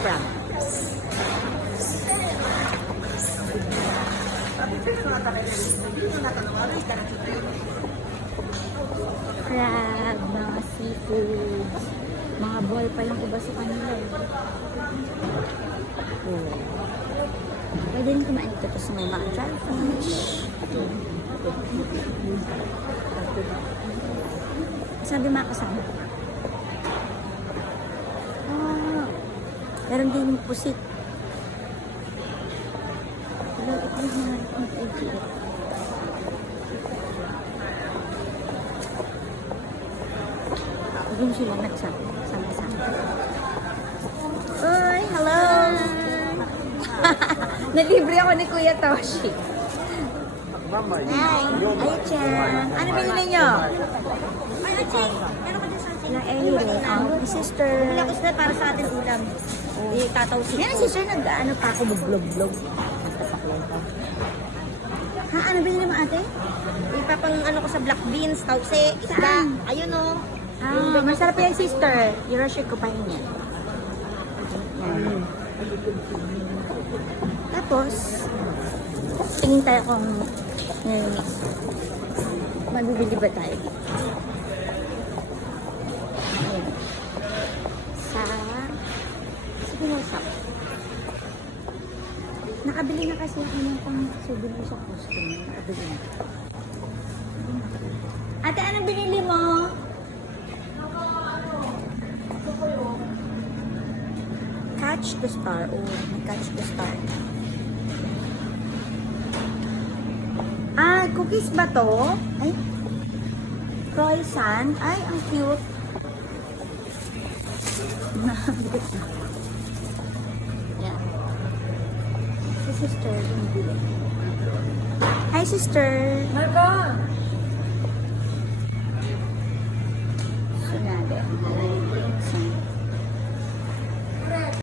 Crabs. Crab, mga seafoods. Mga ball pa yung iba sa kanila. Oh. Pwede rin kumain ito. Tapos may mga dry fish. Sabi mga kasama. Ah, meron din yung pusit. Doon sila nagsama-sama. Uy, hello! Nalibre ako ni Kuya Toshi. Hi! Ay, Chan! Ano binili nyo? Ay, Acheng, meron ka din sa akin. Na Ellie. My sister. Wala ko sila para sa atin ulam. Tatawsin Yan, ko. sister, nag-ano pa ako, mag-vlog-vlog. Nagpapaklog pa. Ha, ano binili mo ate? Ipapang ano ko sa black beans, tause, isda. Ayun o. Ah, masarap yan, sister. I-rush ko pa yun yan. Yan. Tapos, tingin tayo kung mabibili ba tayo. Ayan. Sa Spinoza. Nakabili na kasi ako ng pang souvenir sa costume. Nakabili na. Ate, anong binili mo? Catch the Star. Oh, may Catch the Star. Ah, cookies ba to? Ay, croissant. Ay, ang cute. Nabigat na. Yeah. Si sister, bumibili. Hi, sister. Marco!